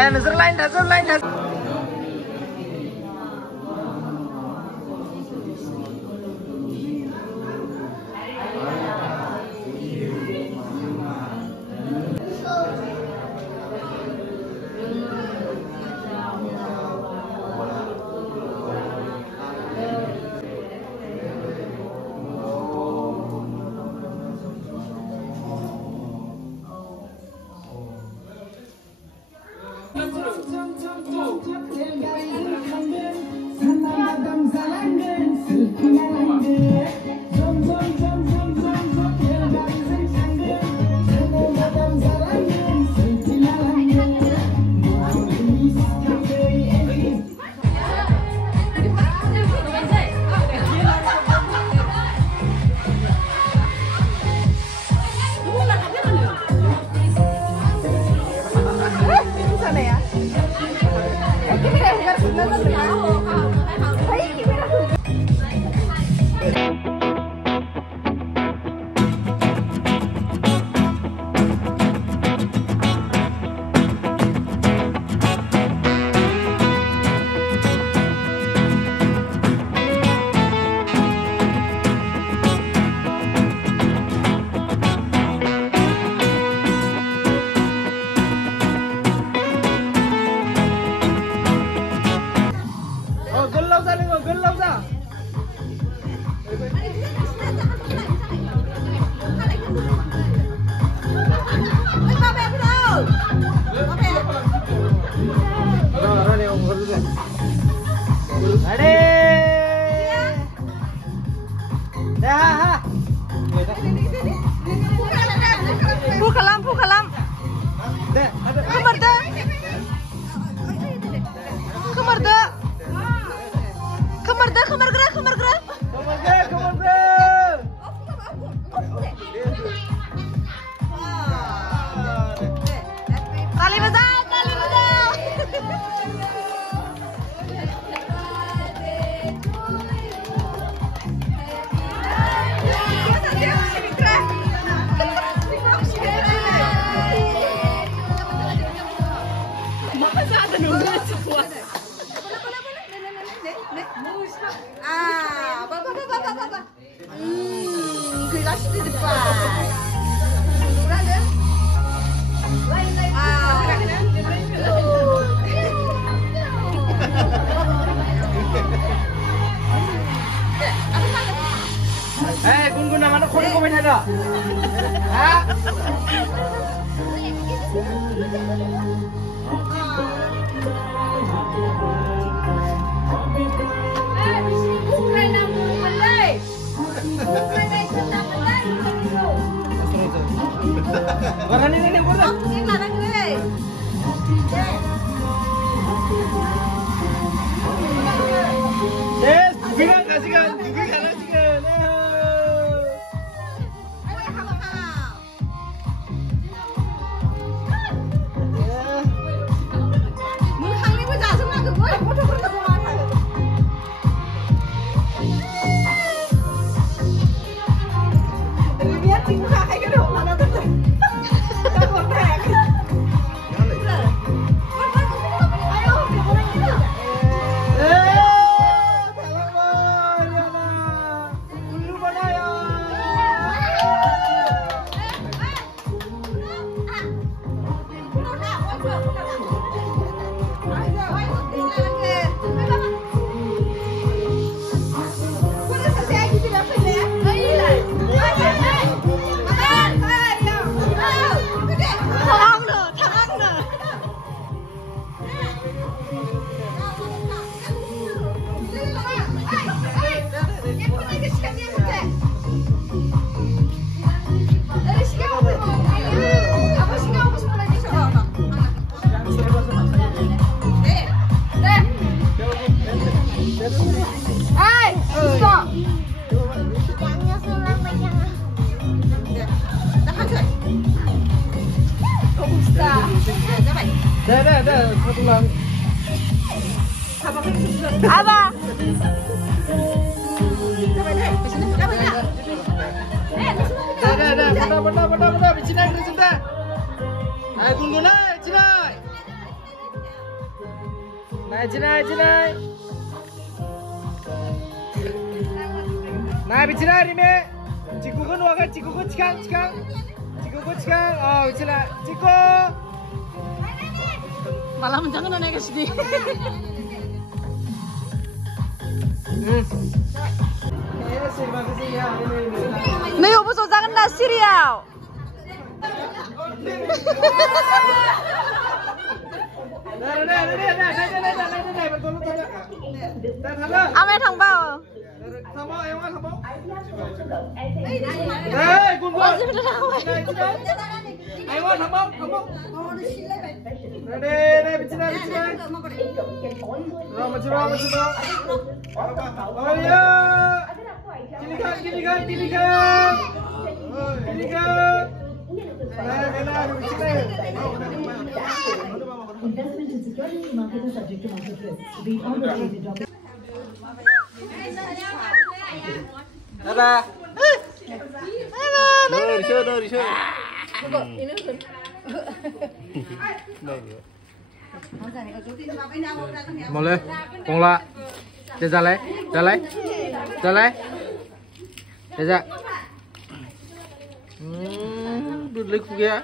Dan nazar lain. Guna mana kau ni komen ada? Hah? Warna ini warna. Ini mana ni? Yes, bilang kasih kan, bilang kasih kan. Dah, satu lagi. Apa? Dah, benda, di sini, Ayo, tunggu naik, sini. Jinai. Nah, bicara ini me. Cikukun waga cikukun cikang. Oh, bicara ciku. Malah menjangan naik ke sini. Nih, apa so jangan nasir ya? Ame thằng bao. Investment in security market is subject to market risks. Read all related documents. Dadah. Risau. Boleh, Pongla. Jalan. Jalan. Duduk ya.